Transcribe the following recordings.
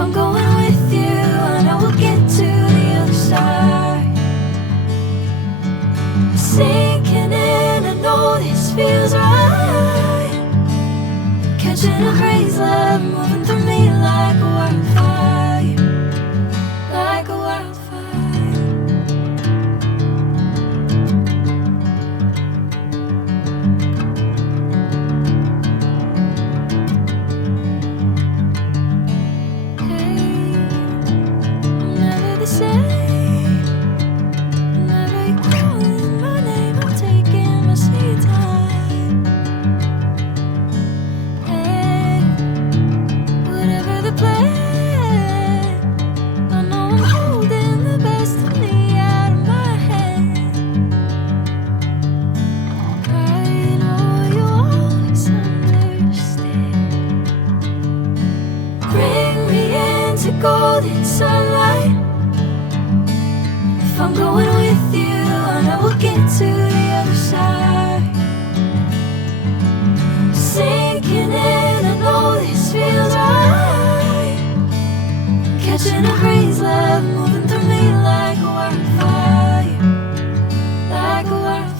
I'm going with you, I know we'll get to the other side. Sinking in, I know this feels right. Catching a crazy love, moving through me like a wildfire, like a wildfire. Golden sunlight. If I'm going with you, I know we'll get to the other side. Sinking in, I know this feels right. Catching a crazy love, moving through me like a wildfire, like a wildfire.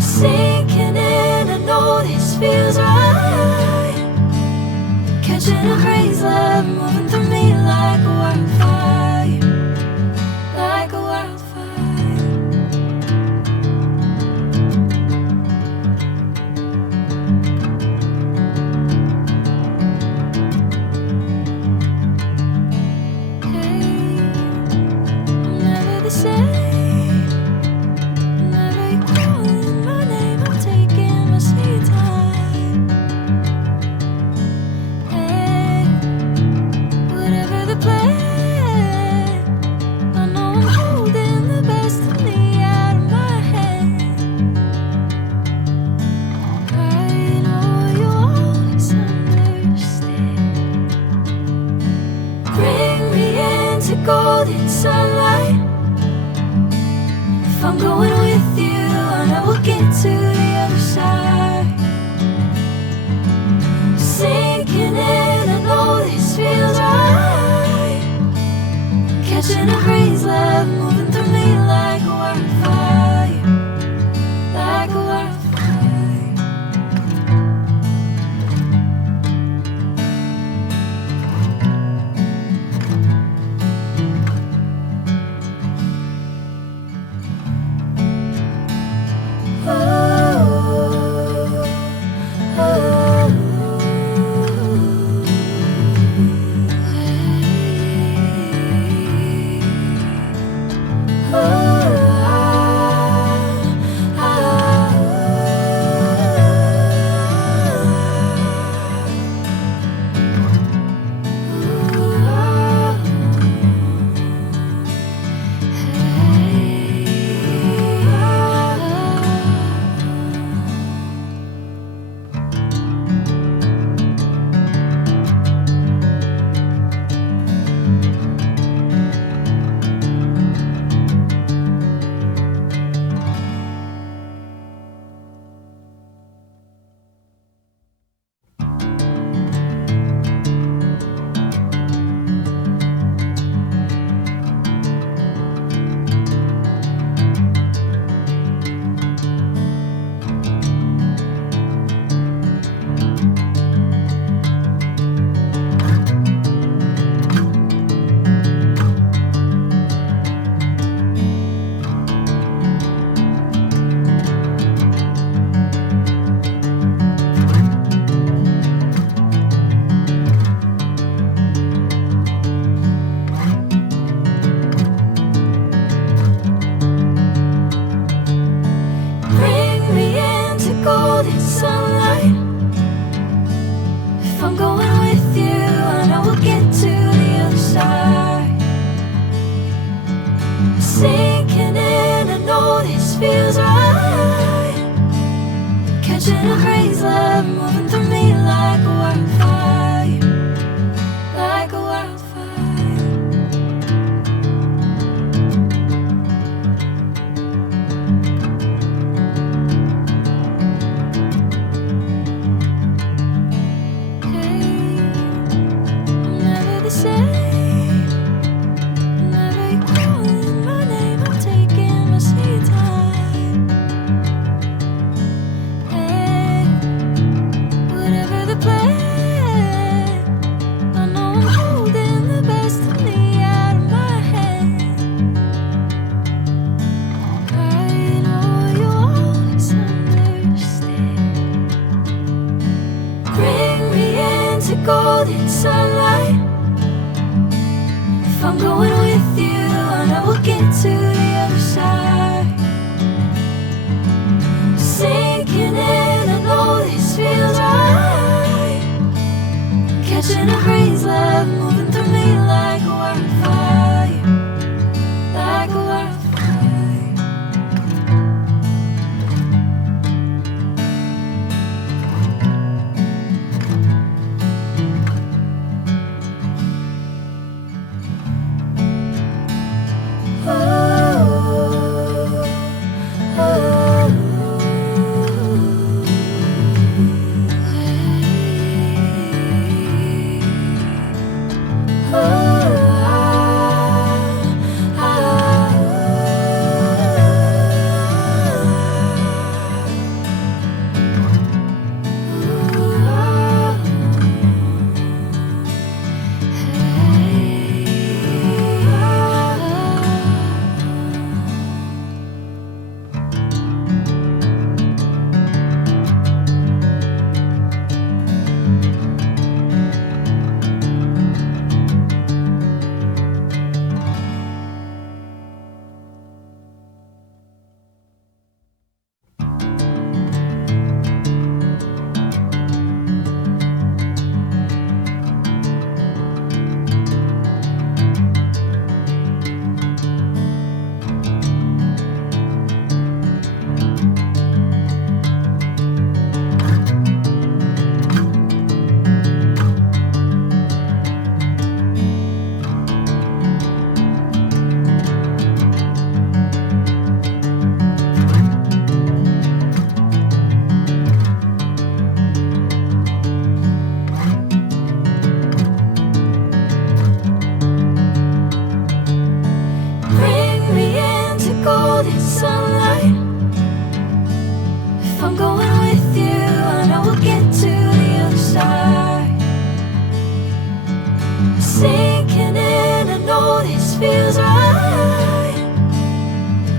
Sinking in, I know this feels right. Catching a crazy love, moving through me like a wildfire, like a wildfire. Hey, I'm never the same. Golden sunlight. If I'm going with you, I know we'll get to the other side. Sinking in, I know this feels right. Catching a crazy love, moving through me like a wildfire, like a wildfire. Sinking in, I know this feels right. Catching a crazy love moving through me like a wildfire, like a wildfire. Golden sunlight. If I'm going with you, I know we'll get to the other side. Sinking in, I know this feels right. Catching a crazy love moving through me like a wildfire, like a wildfire.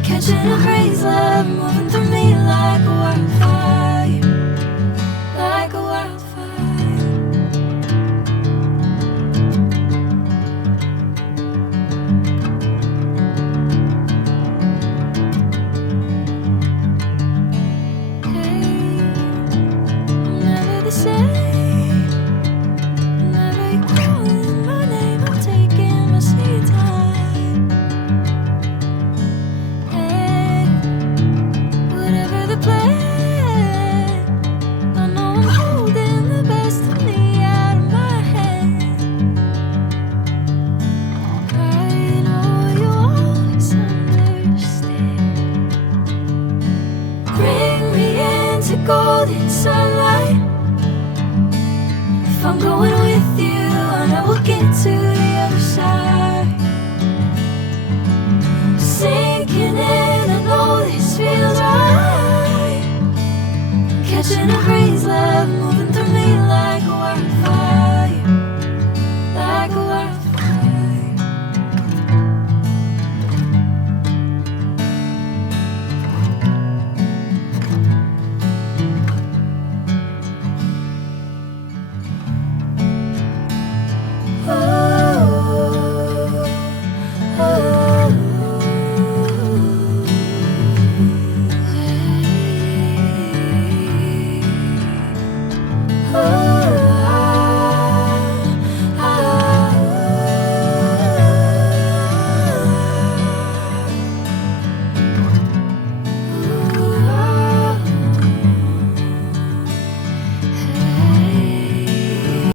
Catching a crazy love moving through me like a wildfire, like a wildfire. Hey, I'm never the same. Whenever you're calling my name, I'm taking my sweet time. Golden sunlight. If I'm going with you, I know we'll get to the other side. Sinking in, I know this feels right. Catching a breeze.